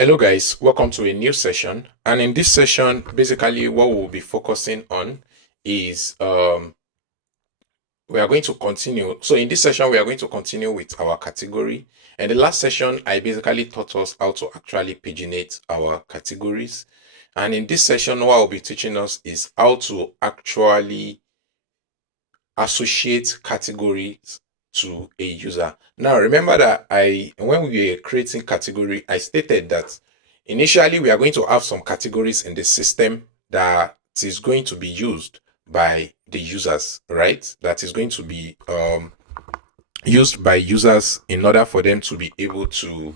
Hello guys, welcome to a new session. And in this session, basically what we'll be focusing on is we are going to continue. So in this session, we are going to continue with our category. And the last session, I basically taught us how to actually paginate our categories. And in this session, what I'll be teaching us is how to actually associate categories to a user. Now, remember that when we were creating category, I stated that initially we are going to have some categories in the system that is going to be used by the users, right? That is going to be used by users in order for them to be able to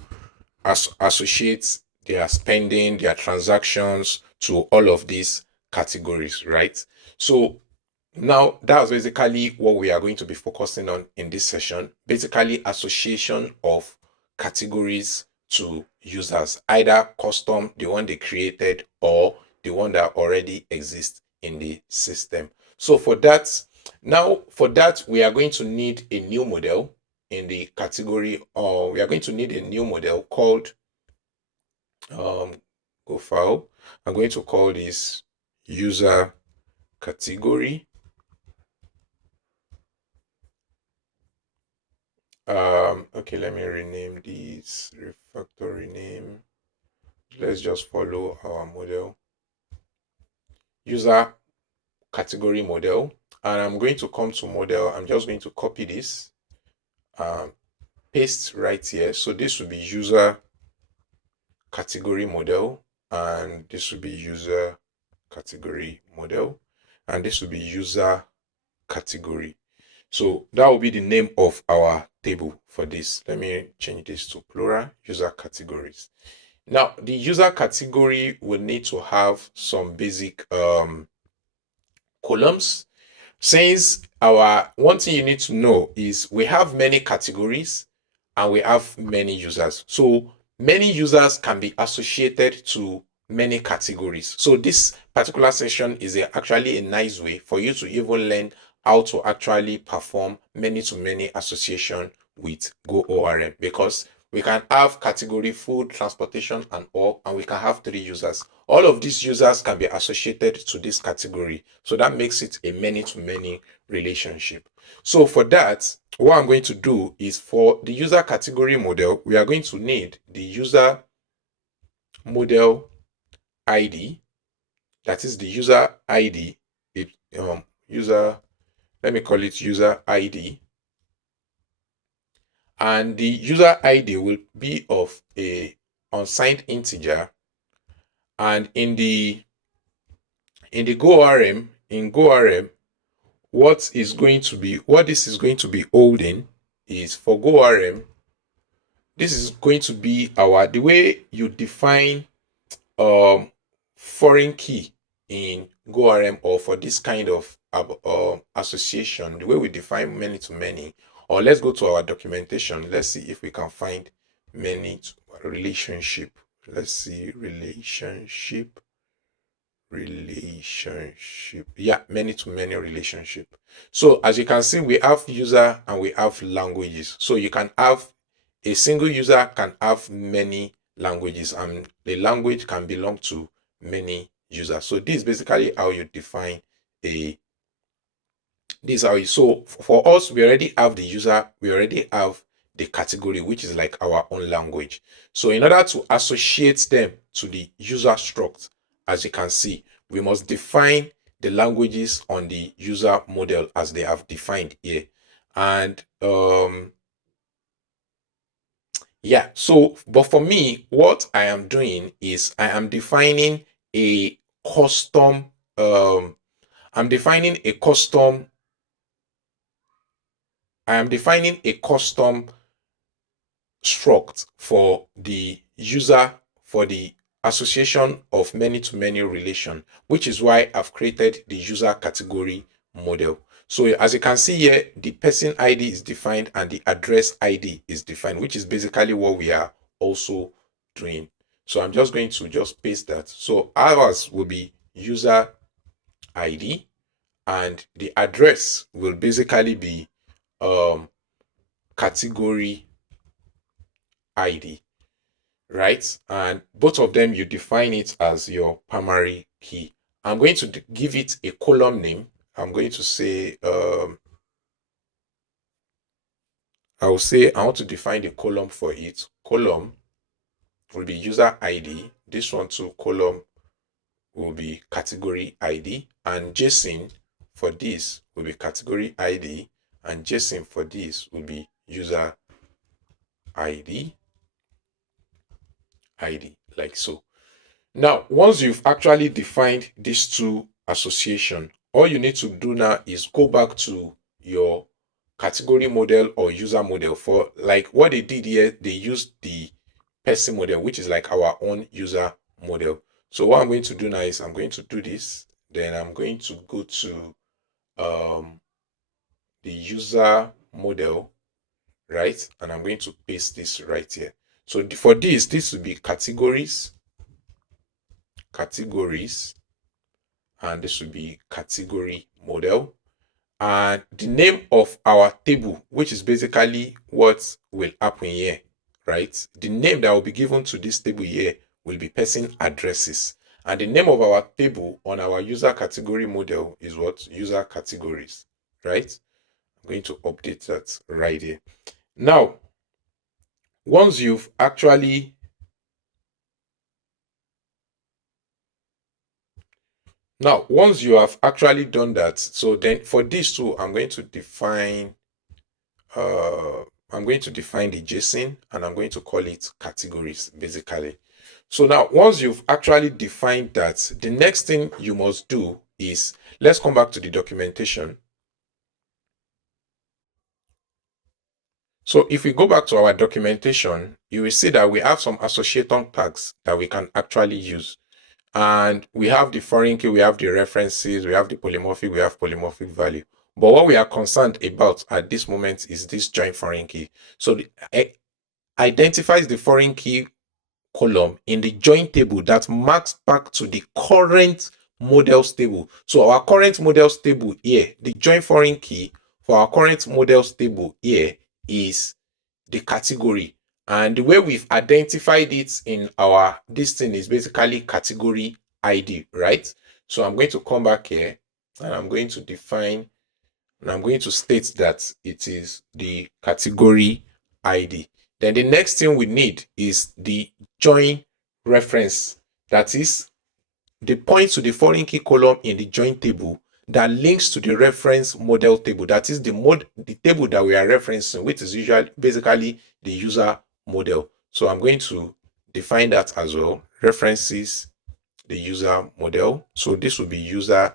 associate their spending, their transactions to all of these categories, right? So now, that's basically what we are going to be focusing on in this session. Basically, association of categories to users, either custom, the one they created, or the one that already exists in the system. So for that, we are going to need a new model in the category, or we are going to need a new model called go file. I'm going to call this user category. Okay, let me rename this, refactor rename. Let's just follow our model, user category model. And I'm going to come to model. I'm just going to copy this, paste right here. So this will be user category model, and this will be user category model, and this will be user category. So that will be the name of our table for this. Let me change this to plural, user categories. Now, the user category will need to have some basic columns. Since our one thing you need to know is we have many categories and we have many users. So many users can be associated to many categories. So this particular session is actually a nice way for you to even learn how to actually perform many-to-many association with GoORM, because we can have category food, transportation, and all, and we can have 3 users. All of these users can be associated to this category. So that makes it a many-to-many relationship. So for that, what I'm going to do is for the user category model, we are going to need the user model ID. That is the user ID. User, let me call it user ID. And the user ID will be of a unsigned integer. And in the GoRM, what this is going to be holding is for GoRM, this is going to be the way you define foreign key in GoRM, or for this kind of association, the way we define many to many. Or let's go to our documentation. Let's see if we can find many to relationship. Let's see relationship. Yeah, many to many relationship. So as you can see, we have user and we have languages. So you can have a single user can have many languages, and the language can belong to many users. So this is basically how you define a this is how you, so for us, we already have the user, we already have the category, which is like our own language. So in order to associate them to the user struct, as you can see, we must define the languages on the user model as they have defined here. And yeah, so but for me, what I am doing is I am defining a custom I'm defining a custom I am defining a custom struct for the user, for the association of many to many relation, which is why I've created the user category model. So as you can see here, the person ID is defined and the address ID is defined, which is basically what we are also doing. So I'm just going to just paste that. So ours will be user ID, and the address will basically be category ID, right? And both of them, you define it as your primary key. I'm going to give it a column name. I'm going to say, I will say I want to define the column for it. Column will be user ID. This one too, column will be category ID. And JSON for this will be category ID. And JSON for this will be user ID. ID, like so. Now, once you've actually defined these two association, all you need to do now is go back to your category model or user model. For like what they did here, they used the person model, which is like our own user model. So what I'm going to do now is I'm going to do this. Then I'm going to go to the user model, right? And I'm going to paste this right here. So for this will be categories, and this will be category model. And the name of our table, which is basically what will happen here, right? The name that will be given to this table here will be person addresses. And the name of our table on our user category model is what? User categories, right? I'm going to update that right here. Now, once you've actually once you have actually done that, so then for this too, I'm going to define I'm going to define the JSON and I'm going to call it categories basically. So now once you've actually defined that, the next thing you must do is, let's come back to the documentation. So if we go back to our documentation, you will see that we have some association tags that we can actually use. And we have the foreign key, we have the references, we have the polymorphic, we have polymorphic value. But what we are concerned about at this moment is this join foreign key. So it identifies the foreign key column in the join table that marks back to the current models table. So our current models table here, the join foreign key for our current models table here is the category. And the way we've identified it in our this thing is basically category ID, right? So I'm going to come back here and I'm going to define and I'm going to state that it is the category ID. Then the next thing we need is the join reference. That is the point to the foreign key column in the join table that links to the reference model table. That is the table that we are referencing, which is usually basically the user model. So I'm going to define that as well. References the user model. So this will be user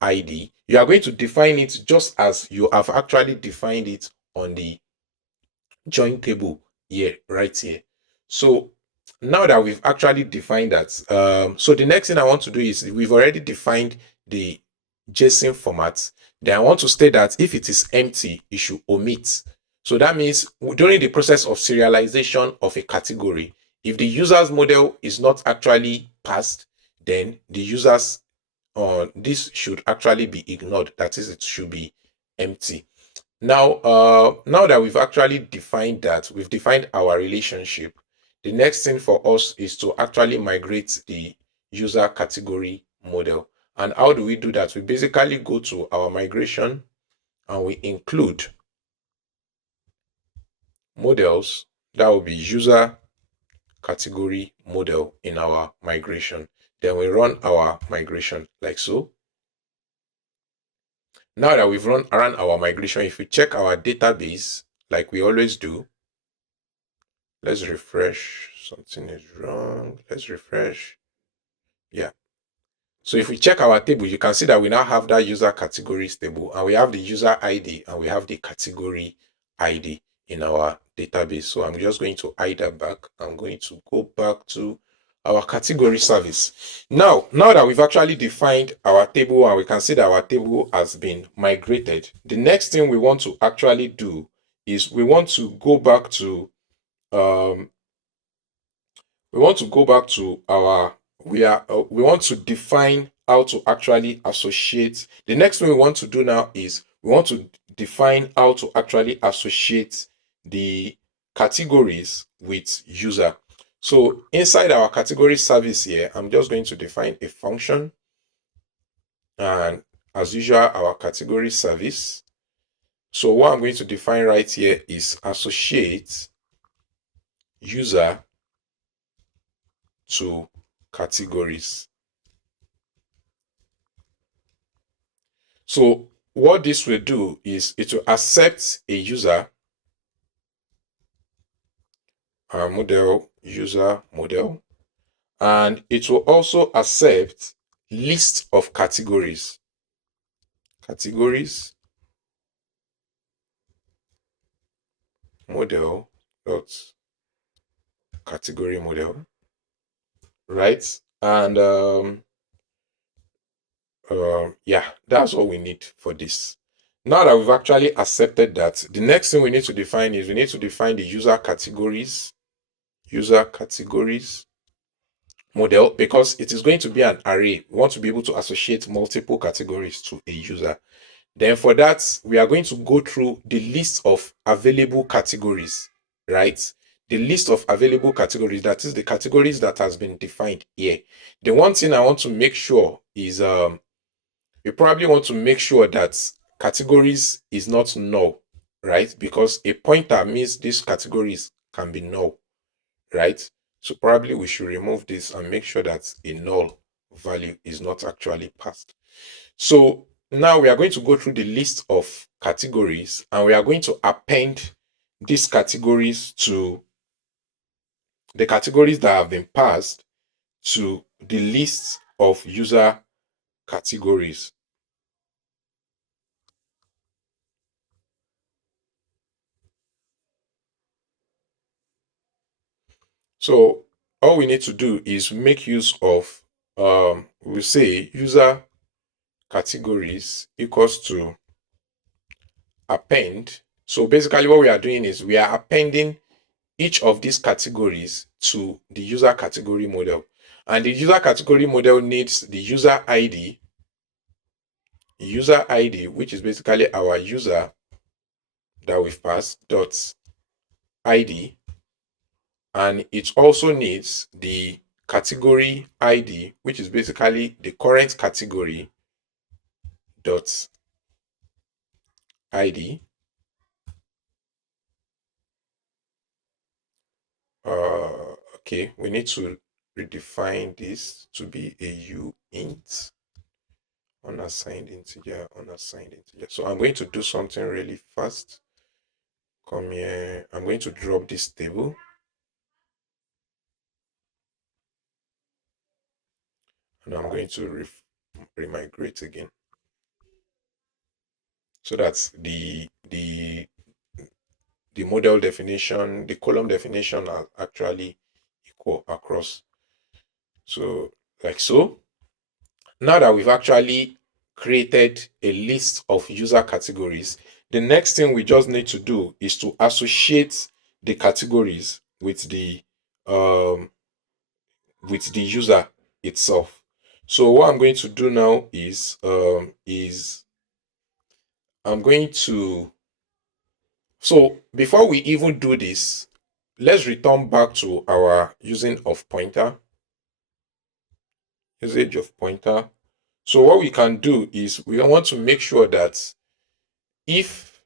ID. You are going to define it just as you have actually defined it on the join table here, right here. So now that we've actually defined that, so the next thing I want to do is we've already defined the JSON format. Then I want to state that if it is empty, it should omit. So that means during the process of serialization of a category, if the user's model is not actually passed, then the user's this should actually be ignored. That is, it should be empty. Now that we've actually defined that, we've defined our relationship, the next thing for us is to actually migrate the user category model. And how do we do that? We basically go to our migration and we include models. That will be user category model in our migration. Then we run our migration like so. Now that we've run around our migration, if we check our database like we always do, let's refresh. Something is wrong. Let's refresh. Yeah. So if we check our table, you can see that we now have that user categories table and we have the user ID and we have the category ID in our database. So I'm just going to hide that back. I'm going to go back to our category service. Now that we've actually defined our table and we can see that our table has been migrated, the next thing we want to actually do is we want to go back to our we want to define how to actually associate. The next thing we want to do now is we want to define how to actually associate the categories with user. So inside our category service here, I'm just going to define a function, and as usual, our category service. So what I'm going to define right here is associate user to categories. So what this will do is it will accept a user, model, user model, and it will also accept list of categories. Categories model dot category model, right? And yeah, that's all we need for this. Now that we've actually accepted that, the next thing we need to define is we need to define the user categories model, because it is going to be an array. We want to be able to associate multiple categories to a user. Then for that, we are going to go through the list of available categories, right? The list of available categories, that is the categories that has been defined here. The one thing I want to make sure is you probably want to make sure that categories is not null, right? Because a pointer means these categories can be null, right? So probably we should remove this and make sure that a null value is not actually passed. So now we are going to go through the list of categories, and we are going to append these categories to the categories that have been passed to the list of user categories. So all we need to do is make use of we say user categories equals to append. So basically what we are doing is we are appending each of these categories to the user category model. And the user category model needs the user ID, which is basically our user that we've passed, dot ID. And it also needs the category ID, which is basically the current category, dot ID. Okay, we need to redefine this to be a uint, unassigned integer. So I'm going to do something really fast. Come here. I'm going to drop this table, and I'm going to remigrate again, so that the model definition, the column definition are actually equal across. So like so. Now that we've actually created a list of user categories, the next thing we just need to do is to associate the categories um with the user itself. So what I'm going to do now is I'm going to, so before we even do this, let's return back to our usage of pointer. So what we can do is we want to make sure that if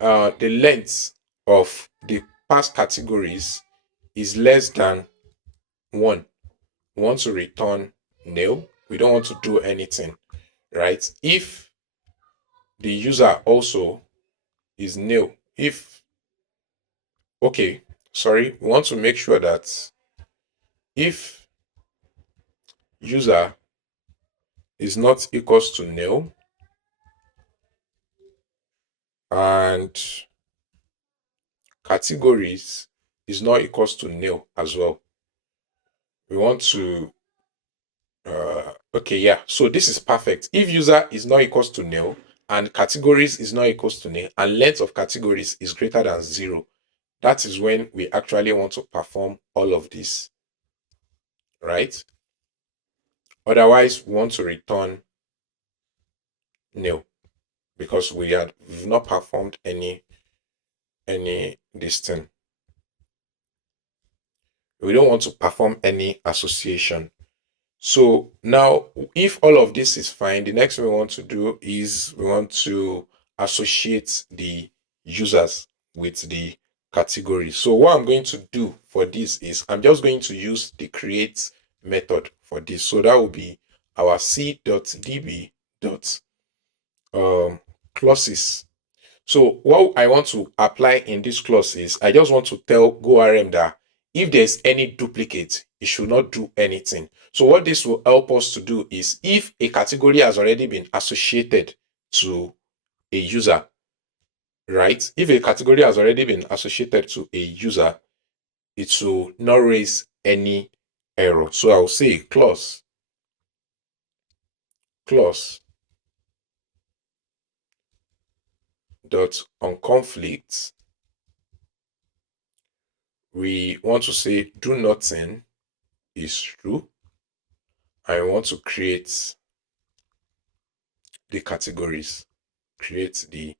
the length of the past categories is less than 1, we want to return nil. We don't want to do anything, right? If the user also is nil, okay, sorry, we want to make sure that if user is not equals to nil and categories is not equals to nil as well, we want to okay, yeah, so this is perfect. If user is not equals to nil and categories is not equals to nil and length of categories is greater than 0, that is when we actually want to perform all of this, right? Otherwise, we want to return nil because we've not performed any this thing. We don't want to perform any association. So now, if all of this is fine, the next thing we want to do is we want to associate the users with the category. So what I'm going to do for this is I'm just going to use the create method for this. So that will be our c.db dot clauses. So what I want to apply in this clause is I just want to tell GoRM that if there's any duplicate, it should not do anything. So what this will help us to do is if a category has already been associated to a user, right? If a category has already been associated to a user, it will not raise any error. So I'll say clause dot on conflict. We want to say do nothing is true. I want to create the categories. Create the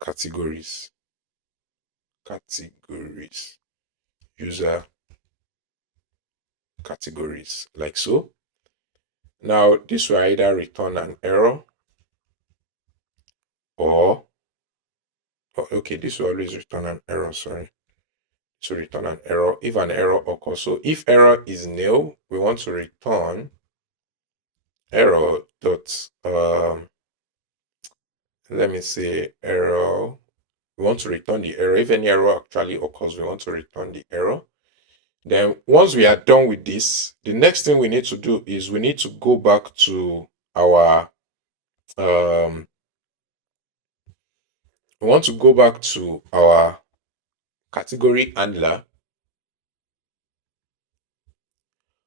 categories. Categories. User categories. Like so. Now, this will either return an error or, okay, this will always return an error, sorry. To return an error if an error occurs. So if error is nil, we want to return error dot, let me say error. We want to return the error. If any error actually occurs, we want to return the error. Then once we are done with this, the next thing we need to do is we need to go back to our we want to go back to our category handler,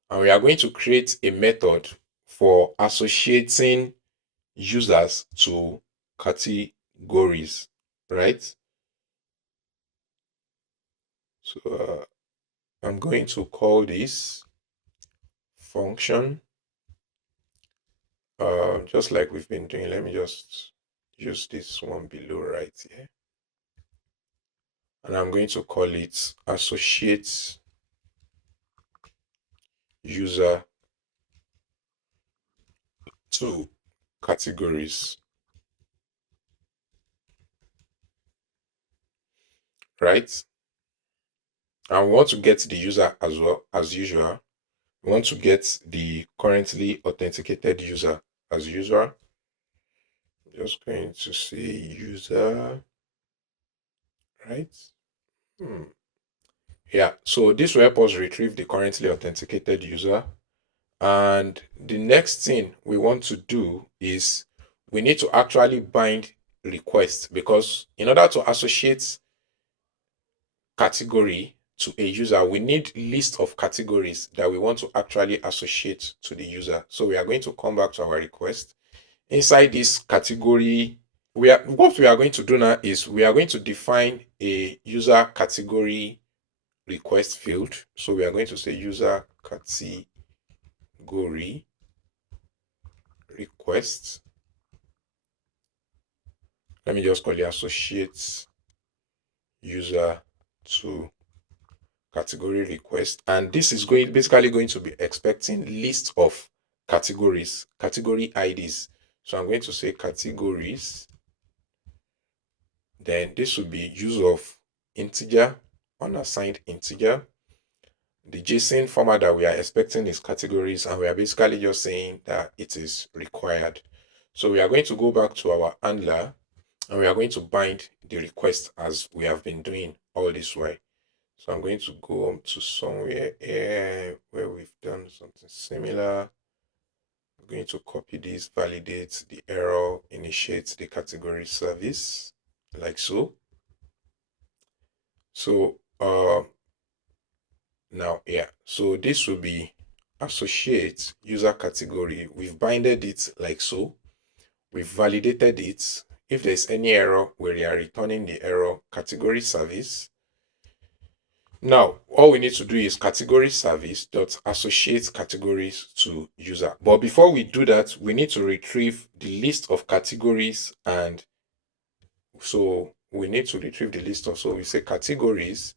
and we are going to create a method for associating users to categories, right? So I'm going to call this function just like we've been doing. Let me just use this one below right here. And I'm going to call it associate user to categories, right? And we want to get the user as well as usual. We want to get the currently authenticated user as usual. I'm just going to say user, right? Yeah, so this will help us retrieve the currently authenticated user. And the next thing we want to do is we need to actually bind request, because in order to associate category to a user, we need list of categories that we want to actually associate to the user. So we are going to come back to our request. Inside this category, what we are going to do now is we are going to define a user category request field. So we are going to say user category request. Let me just call it associate user to category request. And this is basically going to be expecting list of categories, category IDs. So I'm going to say categories. Then this will be use of integer, unassigned integer. The JSON format that we are expecting is categories, and we are basically just saying that it is required. So we are going to go back to our handler, and we are going to bind the request as we have been doing all this way. So I'm going to go up to somewhere here where we've done something similar. I'm going to copy this, validate the error, initiate the category service, like so. So now, yeah, so this will be associate user category. We've binded it like so. We've validated it. If there's any error, we are returning the error category service. Now, all we need to do is category service dot associate categories to user. But before we do that, we need to retrieve the list of categories. And so we need to retrieve the list of, so we say categories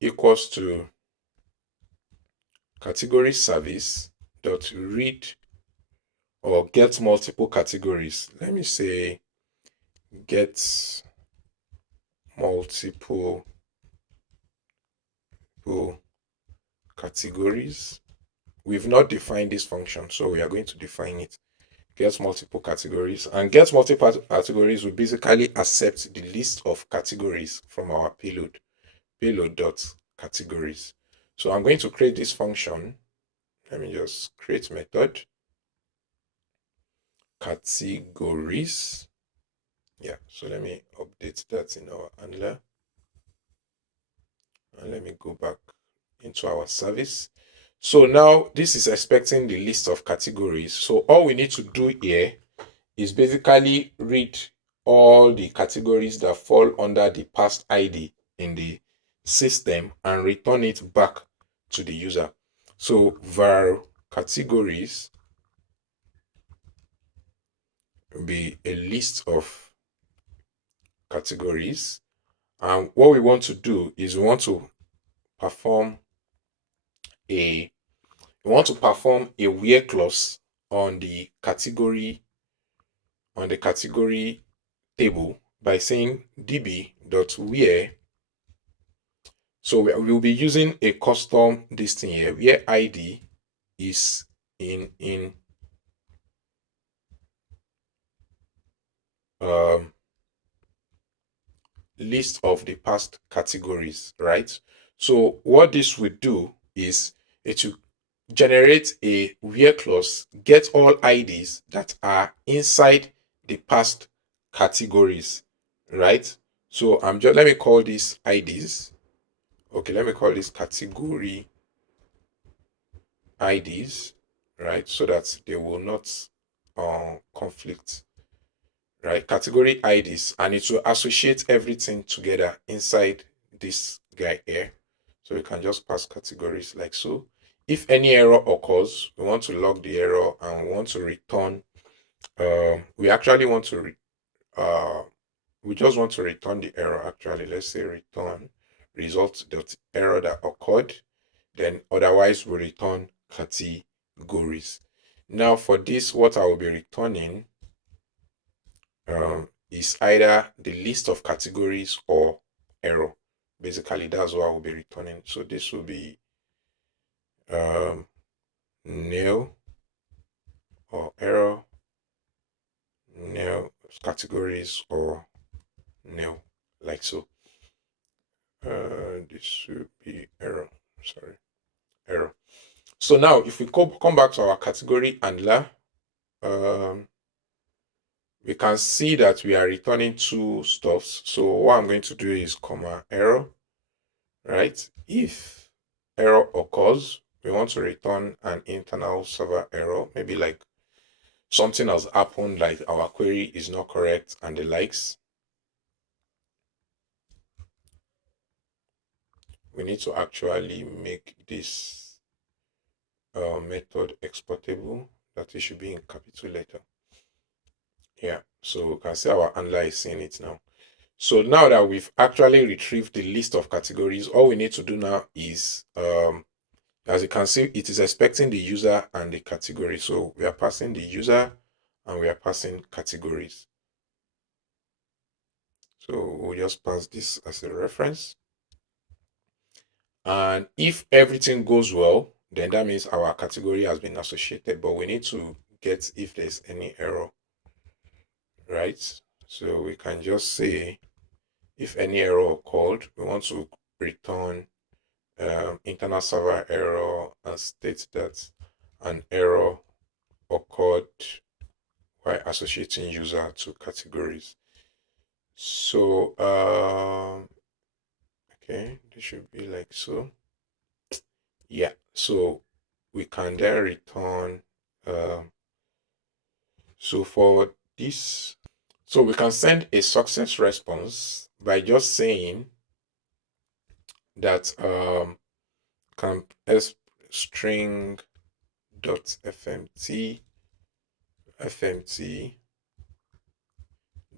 equals to category service dot read or get multiple categories. Let me say get multiple categories. We've not defined this function, so we are going to define it. Get multiple categories, and get multiple categories will basically accept the list of categories from our payload dot categories. So I'm going to create this function. Let me just create method categories. Yeah, so let me update that in our handler, and let me go back into our service. So now this is expecting the list of categories. So all we need to do here is basically read all the categories that fall under the past ID in the system and return it back to the user. So var categories will be a list of categories. And what we want to do is we want to perform a where clause on the category table by saying db.where. So we'll be using a custom this thing here where id is in um list of the past categories, right? So what this will do is it will generate a where clause, get all IDs that are inside the past categories, right? So I'm just let me call these IDs. Okay, let me call this category IDs, right? So that they will not conflict, right? Category IDs, and it will associate everything together inside this guy here. So we can just pass categories like so. If any error occurs, we want to log the error and we want to return. We actually want to we just want to return the error. Actually, let's say return result.error that occurred. Then otherwise we return categories. Now for this, what I will be returning is either the list of categories or error. Basically, that's what I will be returning. So this will be nil or error, nil categories or nil, like so. This should be error. Sorry, error. So now, if we come back to our category handler, we can see that we are returning two stuffs. So what I'm going to do is comma error, right? If error occurs, we want to return an internal server error, maybe like something has happened, like our query is not correct and the likes. We need to actually make this method exportable, that it should be in capital letter. Yeah, so we can see our handler is seeing it now. So now that we've actually retrieved the list of categories, all we need to do now is, as you can see, it is expecting the user and the category. So we are passing the user and we are passing categories. So we'll just pass this as a reference. And if everything goes well, then that means our category has been associated, but we need to get if there's any error, right? So we can just say if any error occurred, we want to return internal server error and state that an error occurred by associating user to categories. So okay, this should be like so. Yeah, so we can then return so for this, so we can send a success response by just saying that can string dot fmt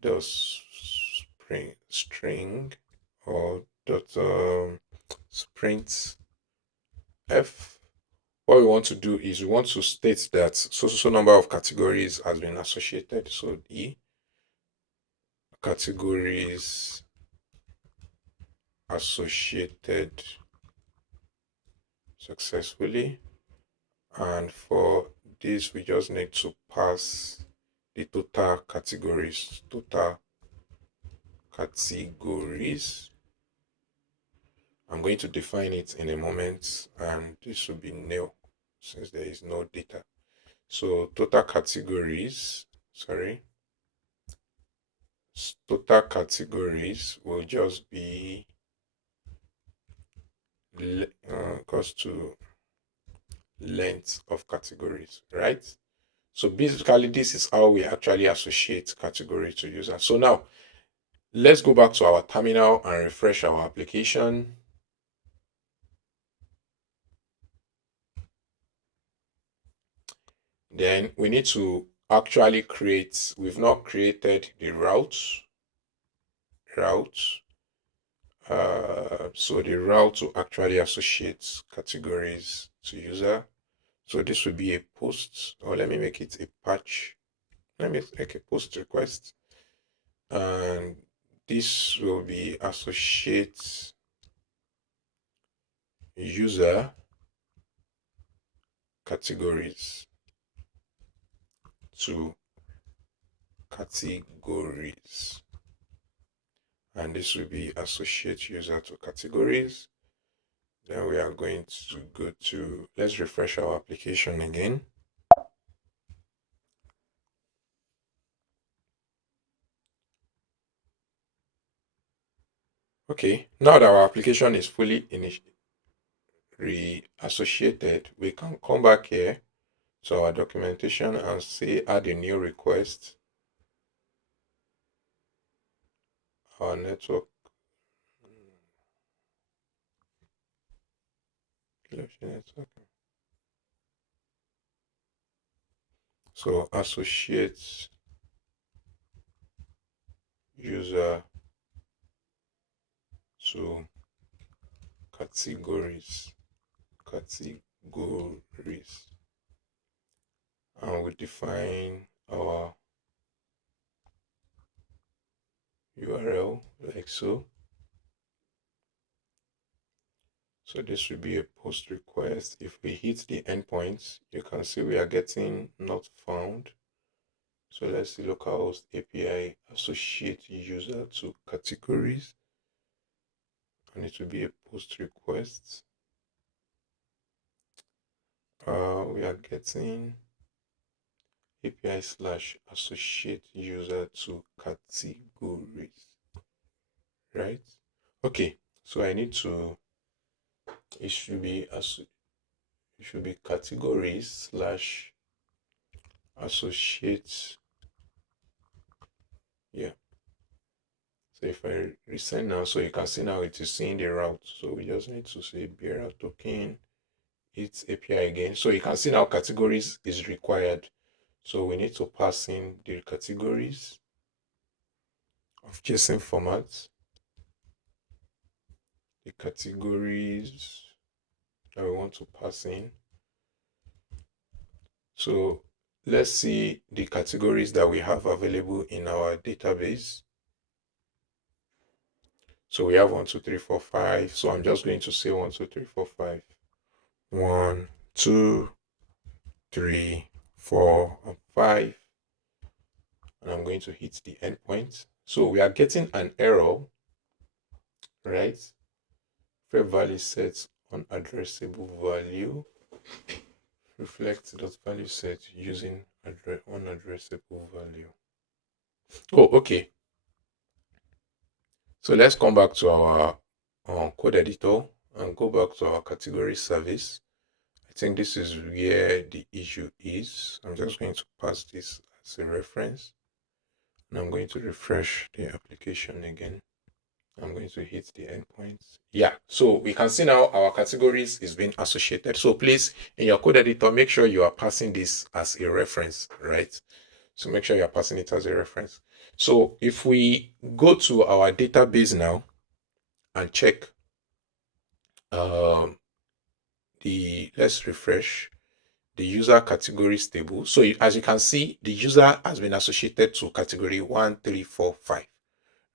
dot string or dot print f. What we want to do is we want to state that so number of categories has been associated. So the categories associated successfully. And for this, we just need to pass the total categories. I'm going to define it in a moment, and this will be nil since there is no data. So total categories will just be equals to length of categories, right? So basically, this is how we actually associate category to user. So now let's go back to our terminal and refresh our application. Then we need to actually create, we've not created the route. So the route to actually associate categories to user. So this will be a post, or let me make it a patch. Let me make a post request. And this will be associate user categories to categories. And this will be associate user to categories. Then we are going to go to, let's refresh our application again. Okay, now that our application is fully re-associated, we can come back here to our documentation and say add a new request. Our network so associate user to categories, and we define our URL like so. So this will be a post request. If we hit the endpoints, you can see we are getting not found. So let's see localhost API associate user to categories, and it will be a post request. We are getting API / associate user to categories, right? Okay, so I need to, it should be categories / associate. Yeah. So if I resend now, so you can see now it is seeing the route. So we just need to say bearer token, it's API again. So you can see now categories is required. So we need to pass in the categories of JSON format, the categories that we want to pass in. So let's see the categories that we have available in our database. So we have 1, 2, 3, 4, 5. So I'm just going to say 1, 2, 3, 4, 5. 1, 2, 3, 4, and 5. And I'm going to hit the endpoint. So we are getting an error, right? Fair value set unaddressable value. Reflect.value set using unaddressable value. Oh, okay. So let's come back to our code editor and go back to our category service. I think this is where the issue is. I'm just going to pass this as a reference. And I'm going to refresh the application again. I'm going to hit the endpoints. Yeah, so we can see now our categories is being associated. So please, in your code editor, make sure you are passing this as a reference, right? So make sure you're passing it as a reference. So if we go to our database now and check let's refresh the user categories table. So as you can see, the user has been associated to category 1, 3, 4, 5,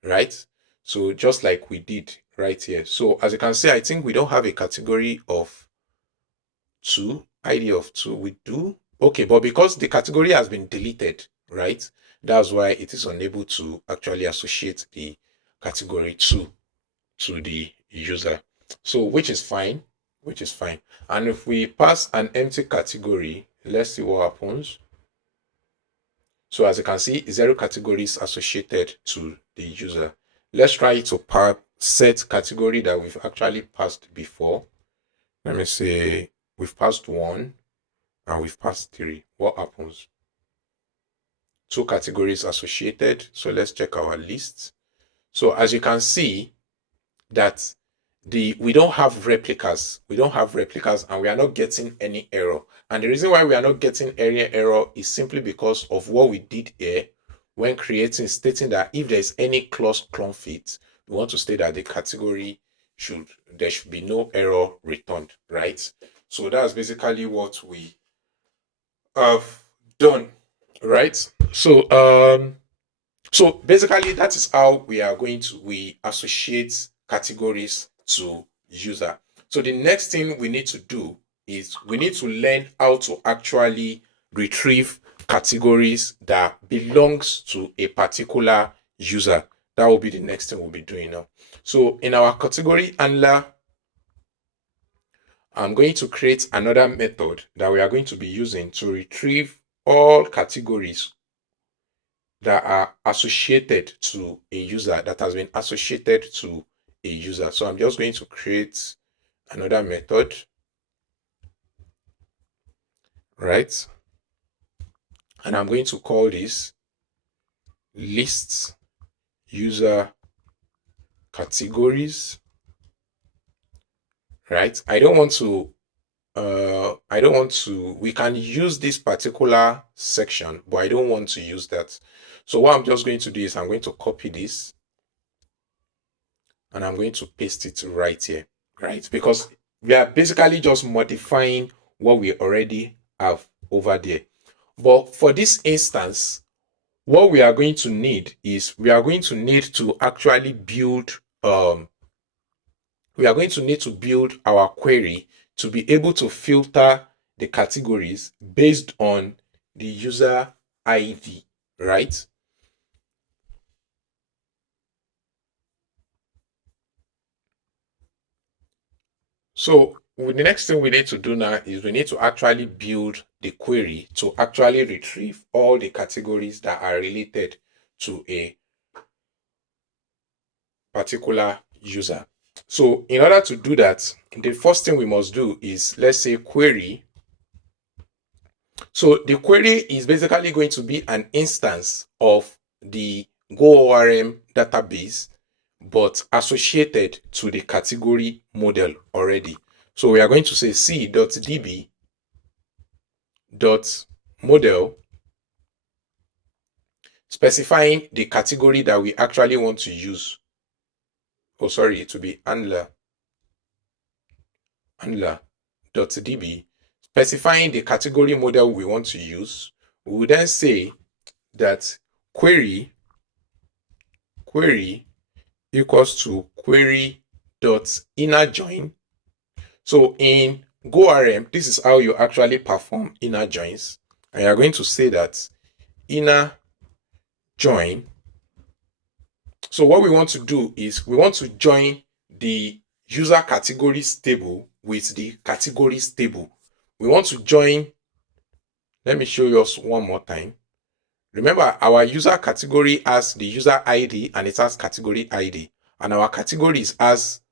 right? So just like we did right here. So as you can see, I think we don't have a category of 2, ID of 2. We do. Okay, but because the category has been deleted, right? That's why it is unable to actually associate the category 2 to the user. So which is fine, which is fine. And if we pass an empty category, let's see what happens. So as you can see, 0 categories associated to the user. Let's try to set category that we've actually passed before. Let me say we've passed 1 and we've passed 3. What happens? 2 categories associated. So let's check our list. So as you can see that we don't have replicas. We don't have replicas and we are not getting any error. And the reason why we are not getting any error is simply because of what we did here when creating, stating that if there's any clause clone fit, we want to state that the category there should be no error returned, right? So that's basically what we have done, right? So basically that is how we associate categories to user. So the next thing we need to do is we need to learn how to actually retrieve categories that belongs to a particular user. That will be the next thing we'll be doing now. So in our category handler, I'm going to create another method that we are going to be using to retrieve all categories that are associated to a user, that has been associated to a user. So I'm just going to create another method, right? And I'm going to call this list user categories, right? We can use this particular section, but I don't want to use that. So what I'm just going to do is I'm going to copy this and I'm going to paste it right here, right? Because we are basically just modifying what we already have over there. But for this instance, what we are going to need is we are going to need to actually build our query to be able to filter the categories based on the user ID, right? So the next thing we need to do now is we need to actually build the query to actually retrieve all the categories that are related to a particular user. So in order to do that, the first thing we must do is, let's say, query. So the query is basically going to be an instance of the GoORM database, but associated to the category model already. So we are going to say c.db.model, specifying the category that we actually want to use. Oh, sorry, it will be handler.db, specifying the category model we want to use. We will then say that query equals to query.innerJoin. So in GoRM, this is how you actually perform inner joins. And you are going to say that inner join. So what we want to do is we want to join the user categories table with the categories table. We want to join, let me show you one more time. Remember, our user category has the user ID and it has category ID. And our categories has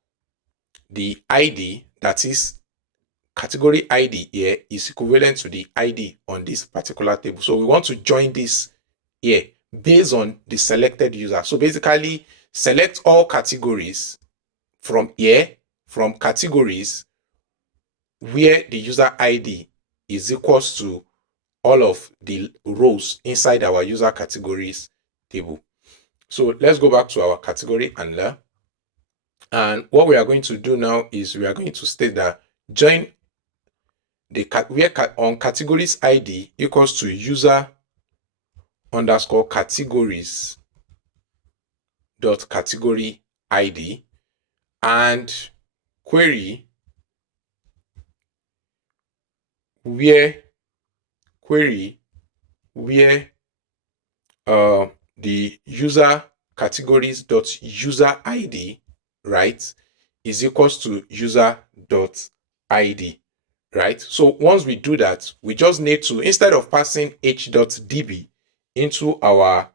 the ID, that is category ID here is equivalent to the ID on this particular table. So we want to join this here based on the selected user. So basically, select all categories from here, from categories where the user ID is equals to all of the rows inside our user categories table. So let's go back to our category handler And what we are going to do now is we are going to state that join the where on categories ID equals to user underscore categories dot category ID, and query where query where the user categories dot user ID, right, is equals to user dot ID, right? So once we do that, we just need to, instead of passing h.db into our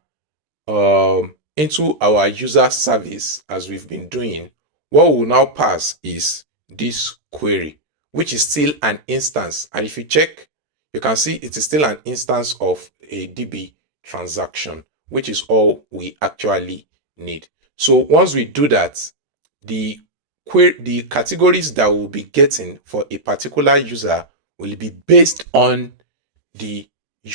user service as we've been doing, what we'll now pass is this query, which is still an instance. And if you check, you can see it is still an instance of a DB transaction, which is all we actually need. So once we do that, the the categories that we'll be getting for a particular user will be based on the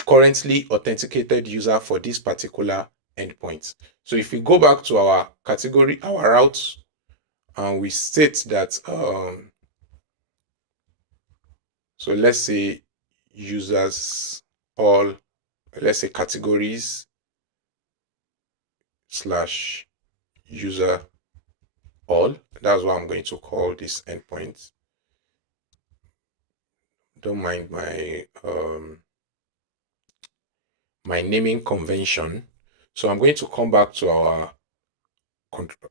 currently authenticated user for this particular endpoint. So if we go back to our category, our route, and we state that, so let's say users all, let's say categories slash user all. That's what I'm going to call this endpoint. Don't mind my naming convention. So I'm going to come back to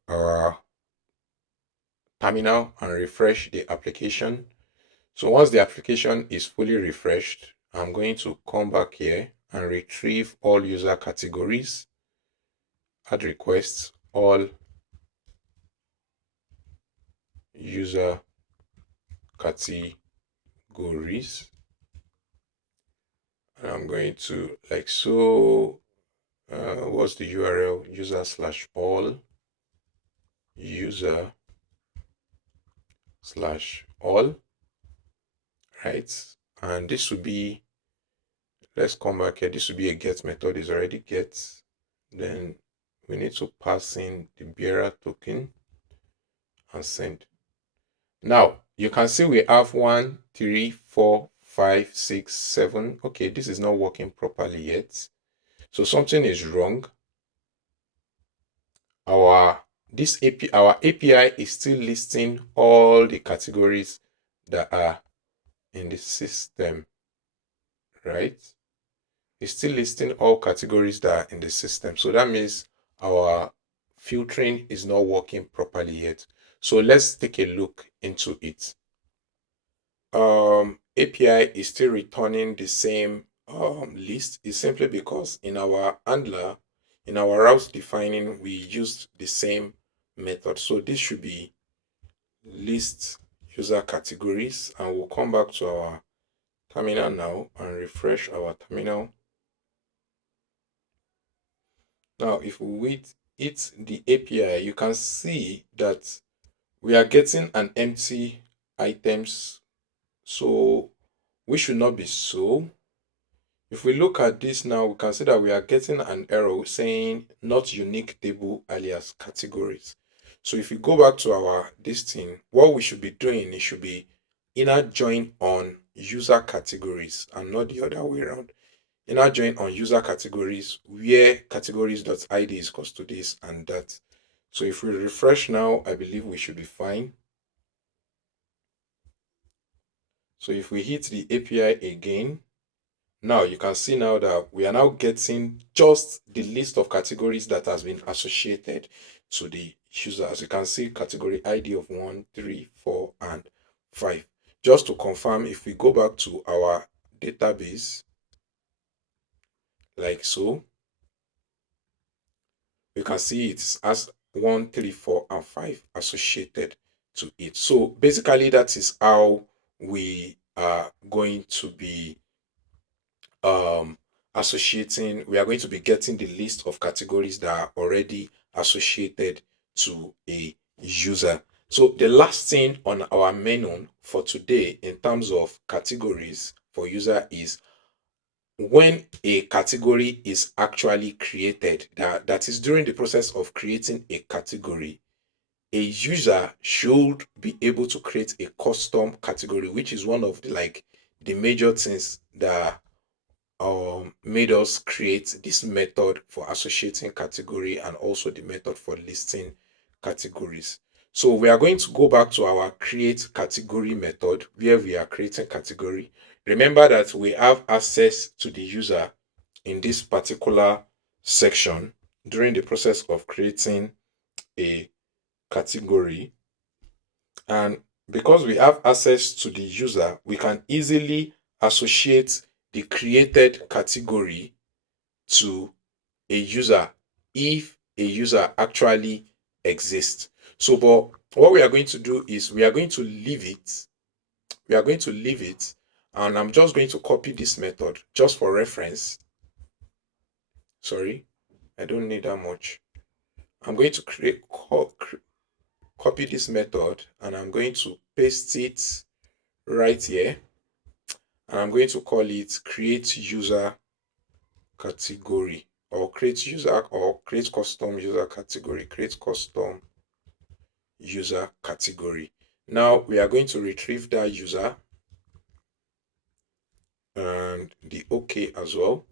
our terminal and refresh the application. So once the application is fully refreshed, I'm going to come back here and retrieve all user categories, add requests, all user categories. And I'm going to, like so, what's the URL? User slash all, user slash all, right? And this would be, let's come back here. This would be a get method, is already get. Then we need to pass in the bearer token and send. Now you can see we have 1, 3, 4, 5, 6, 7. Okay, this is not working properly yet. So something is wrong. Our API is still listing all the categories that are in the system, right? It's still listing all categories that are in the system. So that means our filtering is not working properly yet. So let's take a look into it. API is still returning the same list. Is simply because in our handler, in our route defining, we used the same method. So this should be list user categories, and we'll come back to our terminal now and refresh our terminal. Now, if we hit the API, you can see that we are getting an empty items. So we should not be so. If we look at this now, we can see that we are getting an error saying not unique table alias categories. So if we go back to our this thing, what we should be doing, it should be inner join on user categories and not the other way around. Inner join on user categories where categories.id is equals to this and that. So if we refresh now, I believe we should be fine. So if we hit the API again, now you can see now that we are now getting just the list of categories that has been associated to the user. As you can see, category ID of 1, 3, 4, and 5. Just to confirm, if we go back to our database, like so, you can see it as 1, 3, 4, and 5 associated to it. So basically, that is how we are going to be associating, we are going to be getting the list of categories that are already associated to a user. So the last thing on our menu for today in terms of categories for user is when a category is actually created, that is during the process of creating a category, a user should be able to create a custom category, which is one of the major things that made us create this method for associating category and also the method for listing categories. So we are going to go back to our create category method where we are creating category. Remember that we have access to the user in this particular section during the process of creating a category. And because we have access to the user, we can easily associate the created category to a user if a user actually exists. So, but what we are going to do is we are going to leave it. We are going to leave it, and I'm just going to copy this method just for reference. Sorry, I don't need that much. I'm going to copy this method, and I'm going to paste it right here, and I'm going to call it create user category, or create user, or create custom user category, create custom user category. Now we are going to retrieve that user and the OK as well.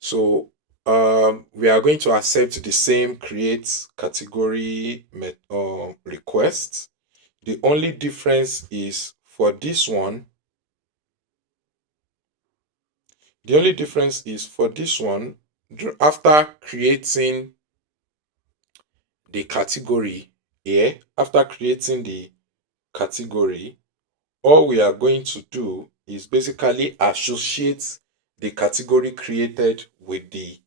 So we are going to accept the same create category request. The only difference is for this one, after creating the category here, after creating the category, all we are going to do is basically associate the category created with the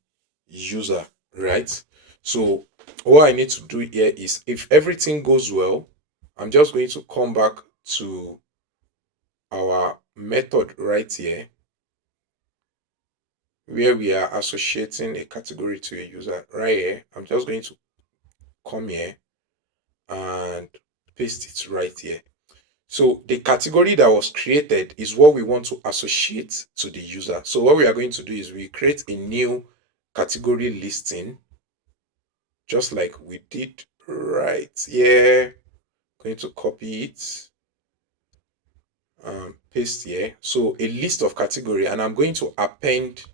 user, right? So what I need to do here is, if everything goes well, I'm just going to come back to our method right here where we are associating a category to a user. Right here, I'm just going to come here and paste it right here. So the category that was created is what we want to associate to the user. So what we are going to do is we create a new category listing, just like we did right here. Going to copy it and paste here. So a list of category, and I'm going to append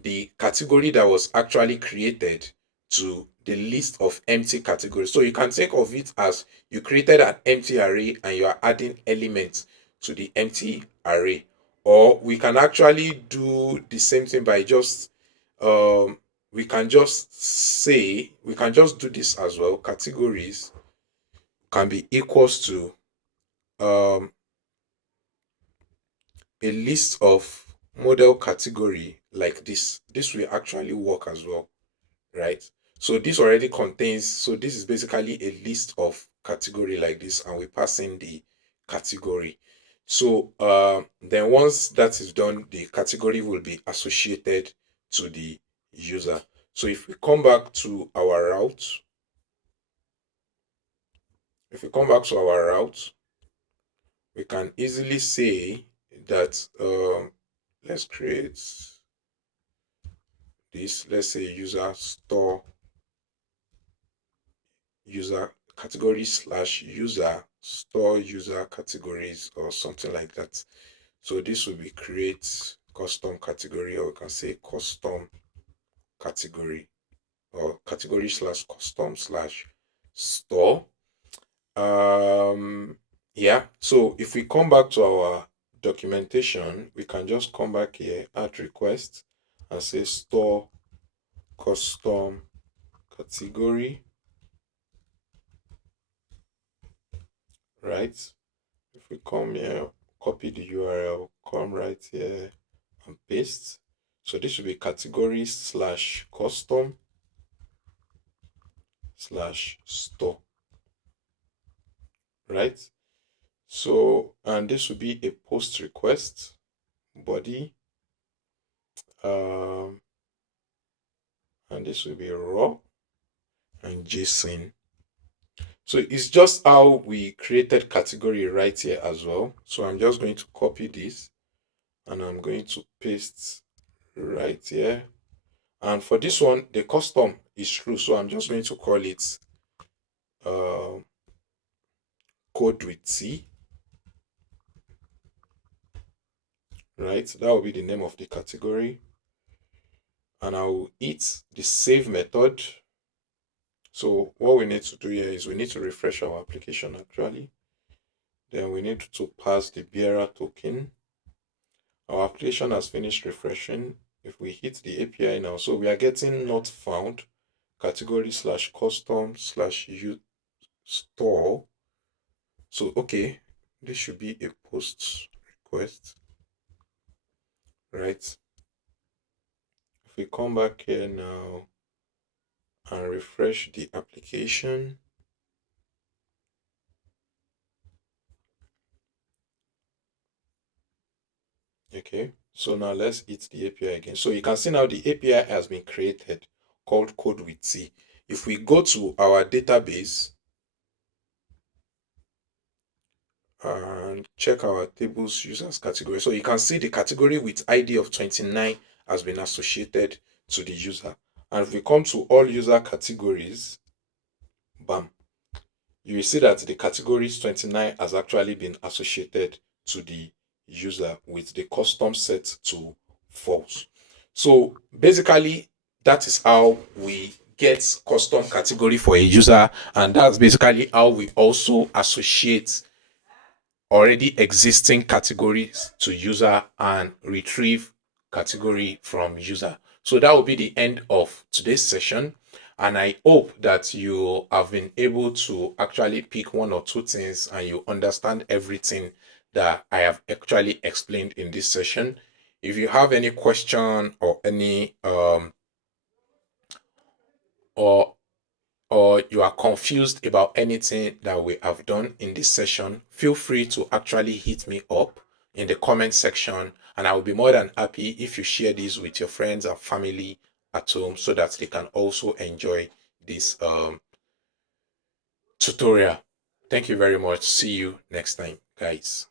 the category that was actually created to the list of empty categories. So you can think of it as you created an empty array and you are adding elements to the empty array. Or we can actually do the same thing by just we can just do this as well. Categories can be equals to um a list of model category like this. This will actually work as well, right? So this already contains, so this is basically a list of category like this, and we pass in the category. So then once that is done, the category will be associated to the user. So if we come back to our route, we can easily say that let's create this. Let's say user category slash user store user categories or something like that. So this will be create custom category, or we can say custom category, or category slash custom slash store. Yeah, so if we come back to our documentation, we can just come back here, add request, and say store custom category, right? If we come here, copy the URL, come right here and paste. So this will be category slash custom slash store, right? So, and this will be a post request body, and this will be raw and JSON. So it's just how we created category right here as well. So I'm just going to copy this and I'm going to paste right here. And for this one, the custom is true. So I'm just going to call it uh, code with C, right? That will be the name of the category. And I will hit the save method. So what we need to do here is we need to refresh our application actually. Then we need to pass the bearer token. Our application has finished refreshing. If we hit the API now, so we are getting not found category slash custom slash use store. So okay, this should be a post request, right? If we come back here now and refresh the application, okay, so now let's hit the API again. So you can see now the API has been created called code with C. If we go to our database and check our tables users category, so you can see the category with ID of 29 has been associated to the user. And if we come to all user categories, bam, you will see that the categories 29 has actually been associated to the user with the custom set to false. So basically, that is how we get custom category for a user, and that's basically how we also associate already existing categories to user and retrieve category from user. So that will be the end of today's session. And I hope that you have been able to actually pick one or two things and you understand everything that I have actually explained in this session. If you have any question or any or you are confused about anything that we have done in this session, feel free to actually hit me up in the comment section, and I will be more than happy if you share this with your friends and family at home so that they can also enjoy this tutorial. Thank you very much. See you next time, guys.